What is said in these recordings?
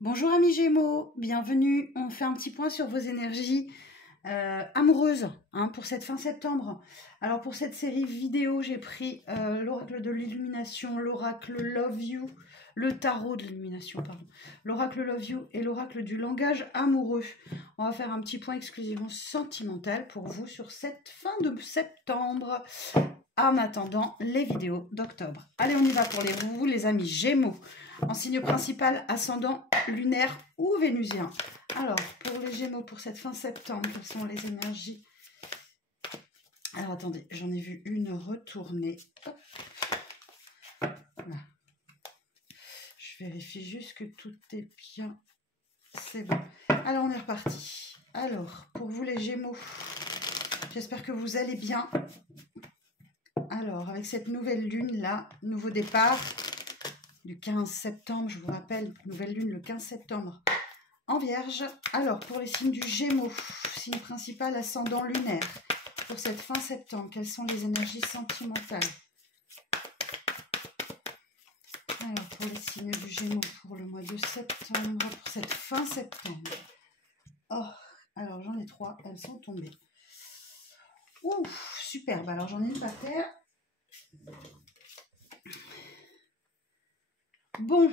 Bonjour amis Gémeaux, bienvenue. On fait un petit point sur vos énergies amoureuses pour cette fin septembre. Alors pour cette série vidéo, j'ai pris l'oracle de l'illumination, l'oracle Love You, le tarot de l'illumination, pardon, l'oracle Love You et l'oracle du langage amoureux. On va faire un petit point exclusivement sentimental pour vous sur cette fin de septembre, en attendant les vidéos d'octobre. Allez, on y va pour vous, les amis Gémeaux. En signe principal, ascendant, lunaire ou vénusien. Alors, pour les Gémeaux, pour cette fin septembre, quelles sont les énergies? Alors, attendez, j'en ai vu une retourner. Hop. Voilà. Je vérifie juste que tout est bien. C'est bon. Alors, on est reparti. Alors, pour vous les Gémeaux, j'espère que vous allez bien. Alors, avec cette nouvelle lune là, nouveau départ du 15 septembre, je vous rappelle, nouvelle lune le 15 septembre en Vierge. Alors, pour les signes du Gémeaux, signe principal, ascendant, lunaire, pour cette fin septembre, quelles sont les énergies sentimentales? Alors, pour les signes du Gémeaux, pour le mois de septembre, pour cette fin septembre. Oh, alors j'en ai 3, elles sont tombées. Ouf, superbe. Alors, j'en ai une par terre. Bon,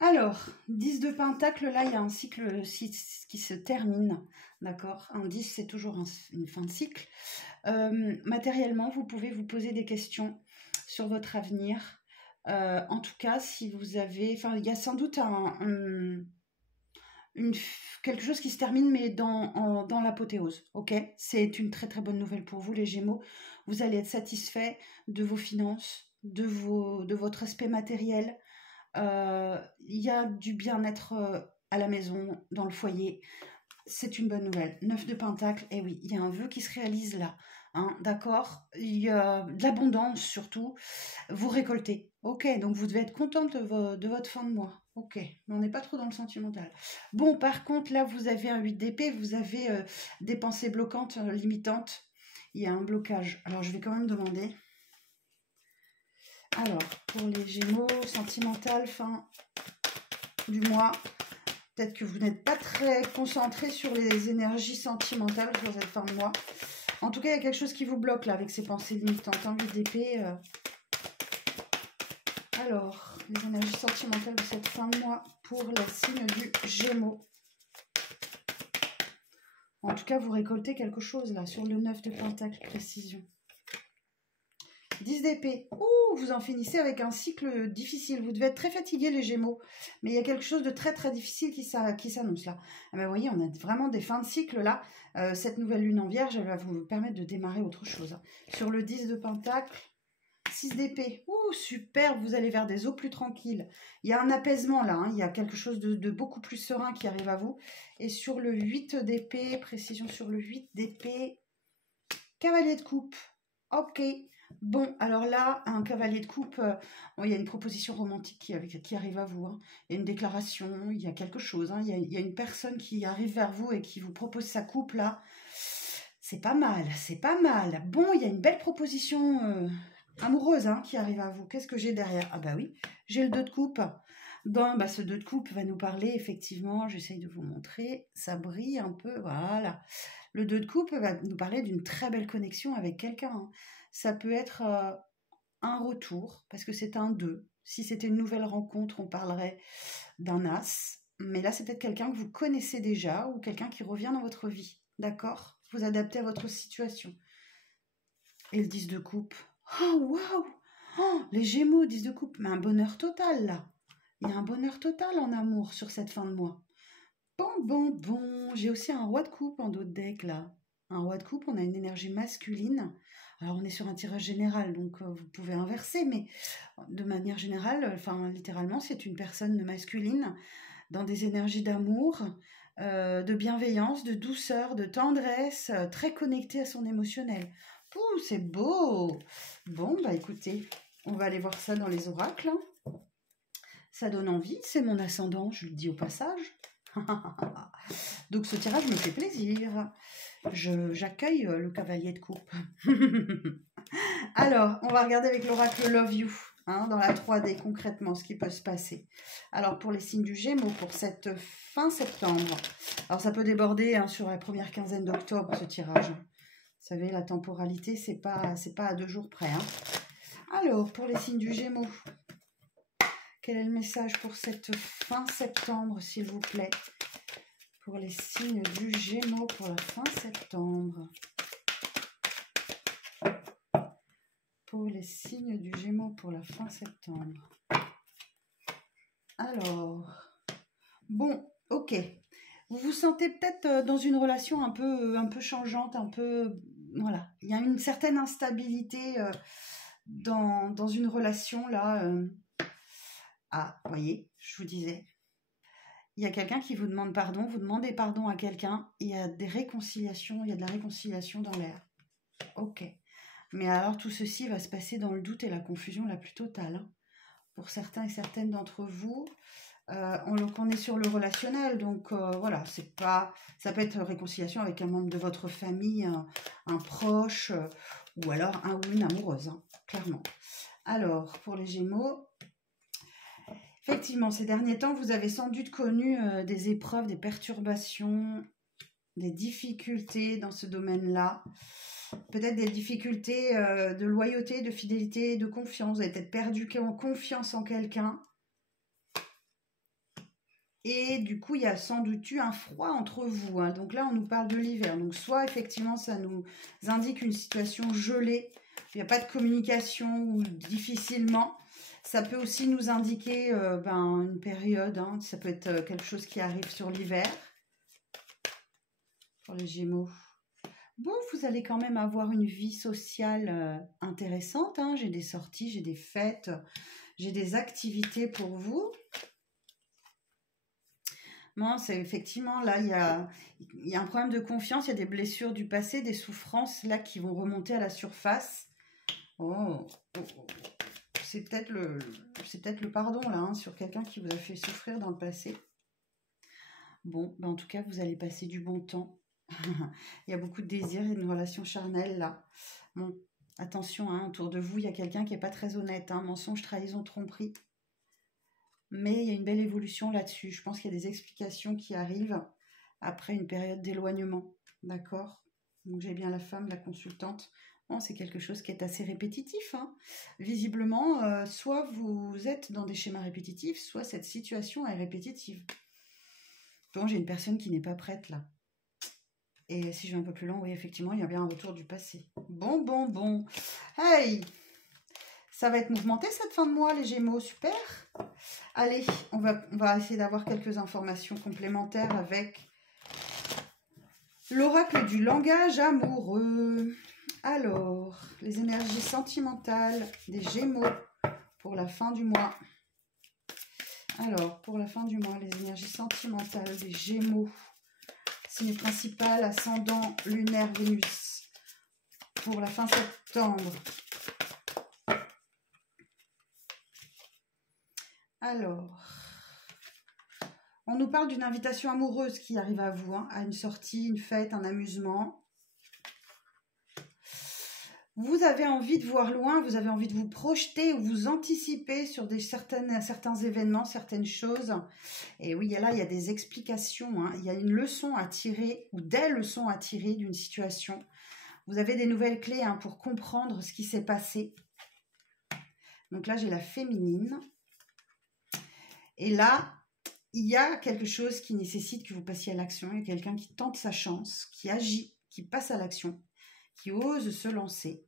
alors, 10 de Pentacle, là, il y a un cycle qui se termine, d'accord? Un 10, c'est toujours une fin de cycle. Matériellement, vous pouvez vous poser des questions sur votre avenir. En tout cas, si vous avez... Enfin, il y a sans doute quelque chose qui se termine, mais dans l'apothéose, ok? C'est une très très bonne nouvelle pour vous, les Gémeaux. Vous allez être satisfait de vos finances, de votre aspect matériel. Il y a du bien-être à la maison, dans le foyer. C'est une bonne nouvelle. 9 de Pentacle, et oui, il y a un vœu qui se réalise là. Hein, d'accord? Il y a de l'abondance surtout. Vous récoltez. Ok, donc vous devez être contente de votre fin de mois. Ok, mais on n'est pas trop dans le sentimental. Bon, par contre, là, vous avez un 8 d'épée, vous avez des pensées bloquantes, limitantes. Il y a un blocage. Alors, je vais quand même demander... Alors, pour les Gémeaux, sentimental, fin du mois, peut-être que vous n'êtes pas très concentré sur les énergies sentimentales sur cette fin de mois. En tout cas, il y a quelque chose qui vous bloque là avec ces pensées limitantes. Un 8 d'épée. Alors, les énergies sentimentales de cette fin de mois pour le signe du Gémeaux. En tout cas, vous récoltez quelque chose là sur le 9 de Pentacle, précision. 10 d'épée. Ouh, vous en finissez avec un cycle difficile. Vous devez être très fatigué, les Gémeaux. Mais il y a quelque chose de très, très difficile qui s'annonce là. Ah ben, vous voyez, on a vraiment des fins de cycle là. Cette nouvelle lune en Vierge, elle va vous permettre de démarrer autre chose. Sur le 10 de Pentacle, 6 d'épée. Ouh, super, vous allez vers des eaux plus tranquilles. Il y a un apaisement là. Il y a quelque chose de beaucoup plus serein qui arrive à vous. Et sur le 8 d'épée, précision sur le 8 d'épée, cavalier de coupe. Ok. Bon, alors là, un cavalier de coupe, bon, il y a une proposition romantique qui arrive à vous. Hein. Il y a une déclaration, il y a quelque chose. Hein. Il y a une personne qui arrive vers vous et qui vous propose sa coupe, là. C'est pas mal, c'est pas mal. Bon, il y a une belle proposition amoureuse qui arrive à vous. Qu'est-ce que j'ai derrière? Ah bah oui, j'ai le 2 de coupe. Bon, bah ce 2 de coupe va nous parler, effectivement, j'essaye de vous montrer, ça brille un peu, voilà. Le 2 de coupe va nous parler d'une très belle connexion avec quelqu'un. Hein. Ça peut être un retour, parce que c'est un 2. Si c'était une nouvelle rencontre, on parlerait d'un as. Mais là, c'est peut-être quelqu'un que vous connaissez déjà ou quelqu'un qui revient dans votre vie. D'accord? Vous adaptez à votre situation. Et le 10 de coupe. Oh, waouh! Oh, les Gémeaux, 10 de coupe. Mais un bonheur total, là. Il y a un bonheur total en amour sur cette fin de mois. Bon. J'ai aussi un roi de coupe en dos de deck, là. Un roi de coupe, on a une énergie masculine. Alors, on est sur un tirage général, donc vous pouvez inverser, mais de manière générale, enfin, littéralement, c'est une personne masculine dans des énergies d'amour, de bienveillance, de douceur, de tendresse, très connectée à son émotionnel. Ouh, c'est beau! Bon, bah écoutez, on va aller voir ça dans les oracles. Hein. Ça donne envie, c'est mon ascendant, je le dis au passage. Donc ce tirage me fait plaisir. J'accueille le cavalier de coupe. Alors, on va regarder avec l'oracle Love You. hein, dans la 3D, concrètement, ce qui peut se passer. Alors, pour les signes du Gémeaux, pour cette fin septembre, alors ça peut déborder hein, sur la première quinzaine d'octobre, ce tirage. Vous savez, la temporalité, c'est pas à 2 jours près. Hein. Alors, pour les signes du Gémeaux, quel est le message pour cette fin septembre, s'il vous plaît? Pour les signes du Gémeaux, pour la fin septembre. Pour les signes du Gémeaux, pour la fin septembre. Alors, bon, ok. Vous vous sentez peut-être dans une relation un peu changeante, un peu... Voilà, il y a une certaine instabilité dans une relation, là. Ah, vous voyez, je vous disais. Il y a quelqu'un qui vous demande pardon, vous demandez pardon à quelqu'un, il y a des réconciliations, il y a de la réconciliation dans l'air. Ok. Mais alors, tout ceci va se passer dans le doute et la confusion la plus totale. Hein. Pour certains et certaines d'entre vous, on est sur le relationnel. Donc, voilà, c'est pas, ça peut être réconciliation avec un membre de votre famille, un proche, ou alors un ou une amoureuse, hein, clairement. Alors, pour les Gémeaux, effectivement, ces derniers temps, vous avez sans doute connu des épreuves, des perturbations, des difficultés dans ce domaine-là. Peut-être des difficultés de loyauté, de fidélité, de confiance. Vous avez peut-être perdu confiance en quelqu'un. Et du coup, il y a sans doute eu un froid entre vous. Hein. Donc là, on nous parle de l'hiver. Donc soit, effectivement, ça nous indique une situation gelée. Il n'y a pas de communication ou difficilement. Ça peut aussi nous indiquer une période. Hein. Ça peut être quelque chose qui arrive sur l'hiver. Pour les Gémeaux. Bon, vous allez quand même avoir une vie sociale intéressante. Hein. J'ai des sorties, j'ai des fêtes, j'ai des activités pour vous. Non, c'est effectivement, là, il y a un problème de confiance, il y a des blessures du passé, des souffrances, là, qui vont remonter à la surface. Oh, c'est peut-être le pardon, là, hein, sur quelqu'un qui vous a fait souffrir dans le passé. Bon, en tout cas, vous allez passer du bon temps. Il y a beaucoup de désir et une relation charnelle là. Bon, attention, hein, autour de vous, il y a quelqu'un qui n'est pas très honnête. Hein, mensonge, trahison, tromperie. Mais il y a une belle évolution là-dessus. Je pense qu'il y a des explications qui arrivent après une période d'éloignement. D'accord? Donc j'ai bien la femme, la consultante. Bon, c'est quelque chose qui est assez répétitif. Hein. Visiblement, soit vous êtes dans des schémas répétitifs, soit cette situation est répétitive. Bon, j'ai une personne qui n'est pas prête là. Et si je vais un peu plus loin, oui, effectivement, il y a bien un retour du passé. Bon. Hey! Ça va être mouvementé cette fin de mois, les Gémeaux, super. Allez, on va essayer d'avoir quelques informations complémentaires avec l'oracle du langage amoureux. Alors, les énergies sentimentales des Gémeaux pour la fin du mois. Alors, pour la fin du mois, les énergies sentimentales des Gémeaux. Signe principal, ascendant, lunaire, Vénus. Pour la fin septembre. Alors, on nous parle d'une invitation amoureuse qui arrive à vous, hein, à une sortie, une fête, un amusement. Vous avez envie de voir loin, vous avez envie de vous projeter ou vous anticiper sur certains événements, certaines choses. Et oui, là, il y a des explications. Hein. Il y a une leçon à tirer ou des leçons à tirer d'une situation. Vous avez des nouvelles clés hein, pour comprendre ce qui s'est passé. Donc là, j'ai la féminine. Et là, il y a quelque chose qui nécessite que vous passiez à l'action. Il y a quelqu'un qui tente sa chance, qui agit, qui passe à l'action, qui ose se lancer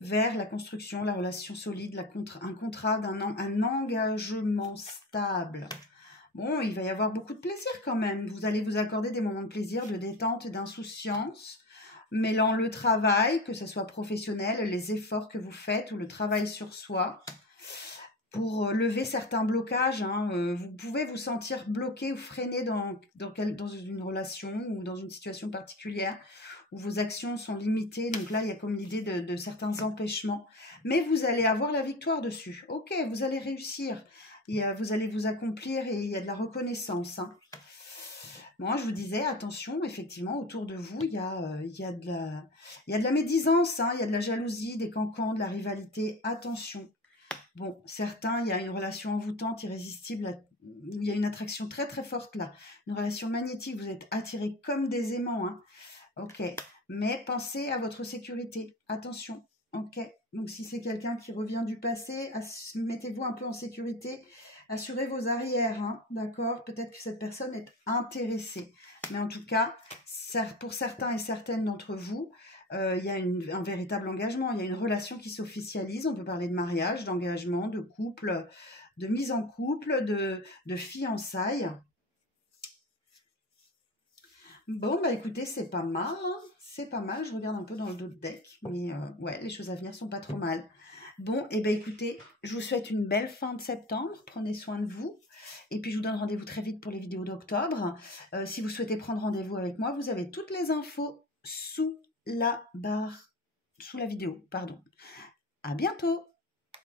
vers la construction, la relation solide, un contrat, un engagement stable. Bon, il va y avoir beaucoup de plaisir quand même. Vous allez vous accorder des moments de plaisir, de détente, d'insouciance, mêlant le travail, que ce soit professionnel, les efforts que vous faites ou le travail sur soi, pour lever certains blocages. Hein. Vous pouvez vous sentir bloqué ou freiné dans une relation ou dans une situation particulière, où vos actions sont limitées. Donc là, il y a comme l'idée de certains empêchements. Mais vous allez avoir la victoire dessus. Ok, vous allez réussir. Vous allez vous accomplir et il y a de la reconnaissance. Hein. Moi, je vous disais, attention, effectivement, autour de vous, il y a de la médisance. Hein, il y a de la jalousie, des cancans, de la rivalité. Attention. Bon, certains, il y a une relation envoûtante, irrésistible, il y a une attraction très très forte là, une relation magnétique, vous êtes attirés comme des aimants, hein. Ok, mais pensez à votre sécurité, attention, ok. Donc si c'est quelqu'un qui revient du passé, mettez-vous un peu en sécurité, assurez vos arrières, hein, d'accord. Peut-être que cette personne est intéressée, mais en tout cas, pour certains et certaines d'entre vous, il y a un véritable engagement, il y a une relation qui s'officialise, on peut parler de mariage, d'engagement, de couple, de mise en couple, de fiançailles. Bon, bah écoutez, c'est pas mal, hein, c'est pas mal, je regarde un peu dans le dos de deck, mais ouais, les choses à venir sont pas trop mal. Bon, et ben écoutez, je vous souhaite une belle fin de septembre, prenez soin de vous, et puis je vous donne rendez-vous très vite pour les vidéos d'octobre. Si vous souhaitez prendre rendez-vous avec moi, vous avez toutes les infos sous la vidéo, pardon. À bientôt!